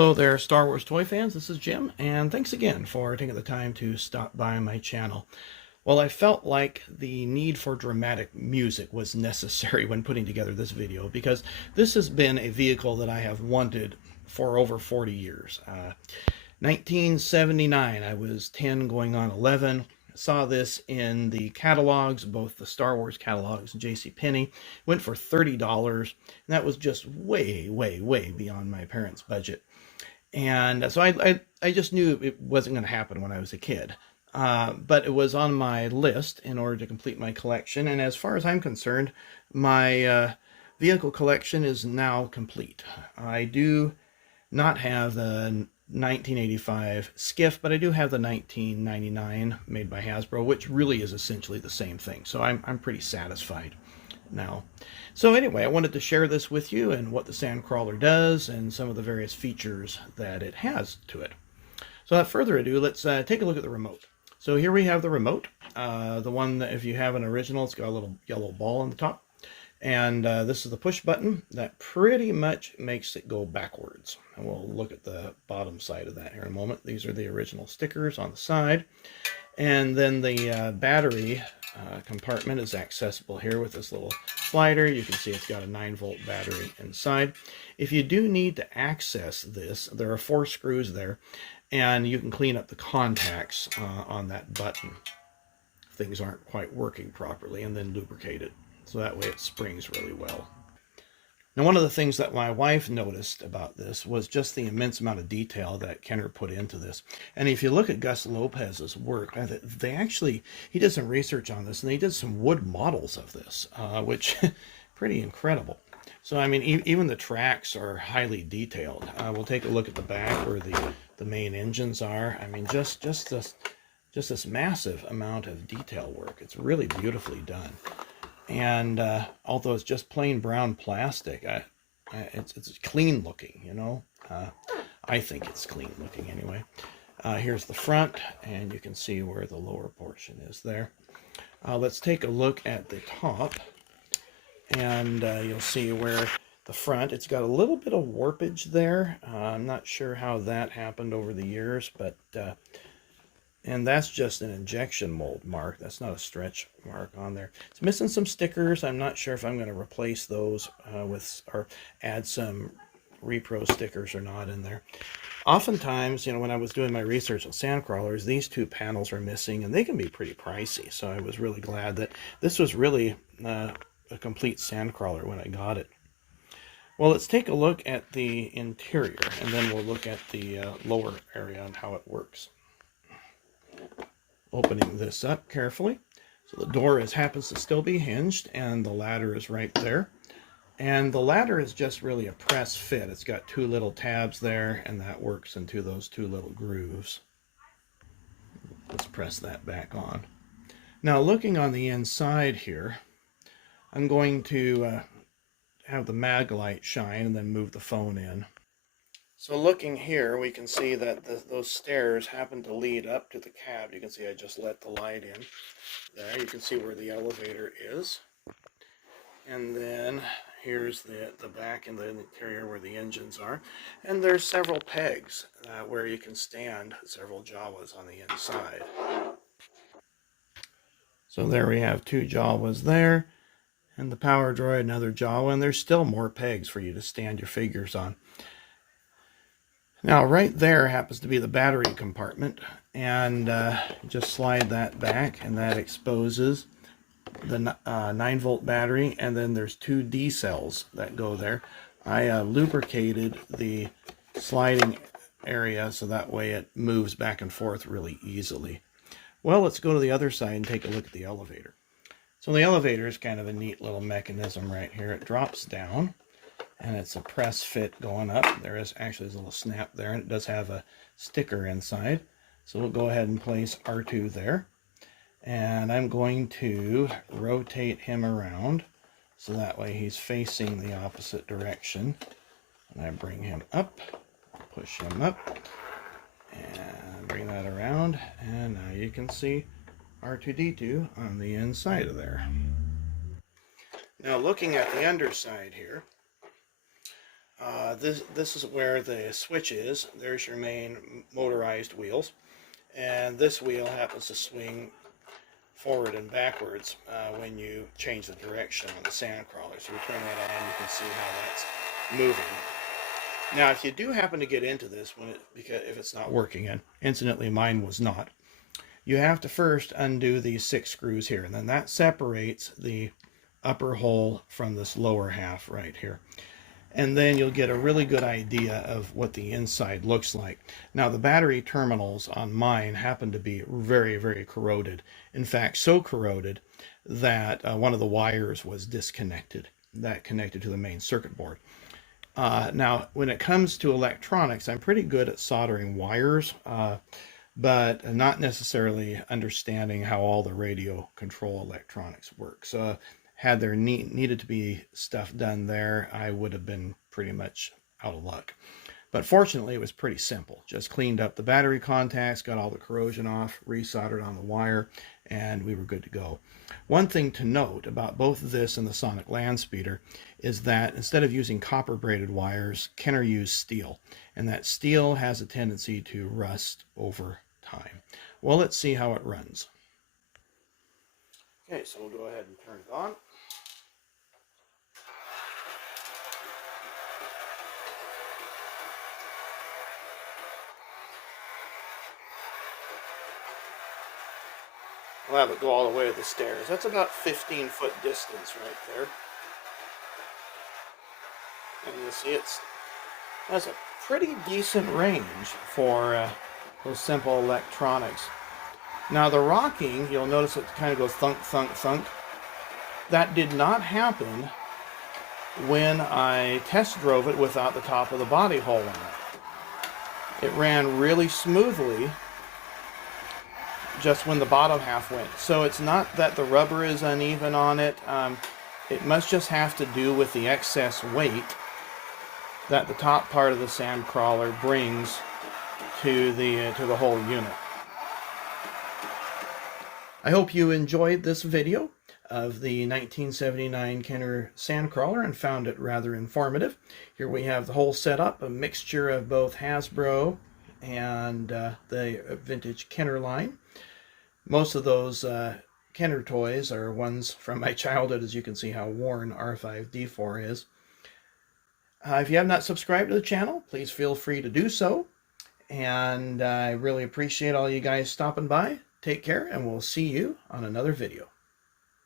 Hello there, Star Wars toy fans. This is Jim, and thanks again for taking the time to stop by my channel. Well, I felt like the need for dramatic music was necessary when putting together this video because this has been a vehicle that I have wanted for over 40 years. 1979, I was 10 going on 11. Saw this in the catalogs, both the Star Wars catalogs and JCPenney. Went for $30, and that was just way, way, way beyond my parents' budget. And so I just knew it wasn't going to happen when I was a kid. But it was on my list in order to complete my collection. And as far as I'm concerned, my vehicle collection is now complete. I do not have the 1985 Skiff, but I do have the 1999 made by Hasbro, which really is essentially the same thing. So I'm pretty satisfied now. So anyway, I wanted to share this with you and what the Sandcrawler does and some of the various features that it has to it. So without further ado, let's take a look at the remote. So here we have the remote, the one that if you have an original, it's got a little yellow ball on the top. And this is the push button that pretty much makes it go backwards. And we'll look at the bottom side of that here in a moment. These are the original stickers on the side. And then the battery compartment is accessible here with this little slider. You can see it's got a 9-volt battery inside. If you do need to access this, there are 4 screws there, and you can clean up the contacts on that button if things aren't quite working properly, and then lubricate it. So that way it springs really well. Now, one of the things that my wife noticed about this was just the immense amount of detail that Kenner put into this. And if you look at Gus Lopez's work, he did some research on this, and they did some wood models of this, which pretty incredible. So, I mean, even the tracks are highly detailed. We'll take a look at the back where the main engines are. I mean, just this massive amount of detail work. It's really beautifully done. And although it's just plain brown plastic, it's clean looking, you know. I think it's clean looking anyway. Here's the front, and you can see where the lower portion is there. Let's take a look at the top, and you'll see where the front, it's got a little bit of warpage there. I'm not sure how that happened over the years, but and that's just an injection mold mark. That's not a stretch mark on there. It's missing some stickers. I'm not sure if I'm going to replace those or add some repro stickers or not in there. Oftentimes, you know, when I was doing my research on Sandcrawlers, these 2 panels are missing, and they can be pretty pricey. So I was really glad that this was really a complete Sandcrawler when I got it. Well, let's take a look at the interior, and then we'll look at the lower area and how it works. Opening this up carefully. So the door happens to still be hinged, and the ladder is right there. And the ladder is just really a press fit. It's got 2 little tabs there, and that works into those 2 little grooves. Let's press that back on. Now, looking on the inside here, I'm going to have the mag light shine and then move the phone in. So looking here, we can see that those stairs happen to lead up to the cab. You can see I just let the light in. There, you can see where the elevator is. And then here's the back and the interior where the engines are. And there's several pegs where you can stand several Jawas on the inside. So there we have 2 Jawas there. And the power droid, another Jawa. And there's still more pegs for you to stand your figures on. Now, right there happens to be the battery compartment, and just slide that back, and that exposes the 9-volt battery, and then there's 2 D cells that go there. I lubricated the sliding area so that way it moves back and forth really easily. Well, let's go to the other side and take a look at the elevator. So the elevator is kind of a neat little mechanism right here. It drops down, and it's a press fit going up. There is actually a little snap there, and it does have a sticker inside. So we'll go ahead and place R2 there. And I'm going to rotate him around so that way he's facing the opposite direction. And I bring him up, push him up, and bring that around. And now you can see R2-D2 on the inside of there. Now looking at the underside here, This is where the switch is. There's your main motorized wheels, and this wheel happens to swing forward and backwards when you change the direction on the Sandcrawler. So you turn that on, you can see how that's moving. Now, if you do happen to get into this because if it's not working, and incidentally mine was not, you have to first undo these 6 screws here, and then that separates the upper hole from this lower half right here. And then you'll get a really good idea of what the inside looks like. Now, the battery terminals on mine happen to be very, very corroded. In fact, so corroded that one of the wires was disconnected, that connected to the main circuit board. Now, when it comes to electronics, I'm pretty good at soldering wires, but not necessarily understanding how all the radio control electronics works. Had there needed to be stuff done there, I would have been pretty much out of luck. But fortunately, it was pretty simple. Just cleaned up the battery contacts, got all the corrosion off, resoldered on the wire, and we were good to go. One thing to note about both this and the Sonic Landspeeder is that instead of using copper braided wires, Kenner used steel, and that steel has a tendency to rust over time. Well, let's see how it runs. Okay, so we'll go ahead and turn it on. We'll have it go all the way to the stairs. That's about 15-foot distance right there. And you see has a pretty decent range for those simple electronics. Now the rocking, you'll notice it kind of goes thunk, thunk, thunk. That did not happen when I test drove it without the top of the body hole in it. It ran really smoothly just when the bottom half went. So it's not that the rubber is uneven on it. It must just have to do with the excess weight that the top part of the Sandcrawler brings to the whole unit. I hope you enjoyed this video of the 1979 Kenner Sandcrawler and found it rather informative. Here we have the whole setup, a mixture of both Hasbro and the vintage Kenner line. Most of those Kenner toys are ones from my childhood, as you can see how worn R5-D4 is. If you have not subscribed to the channel, please feel free to do so. And I really appreciate all you guys stopping by. Take care, and we'll see you on another video.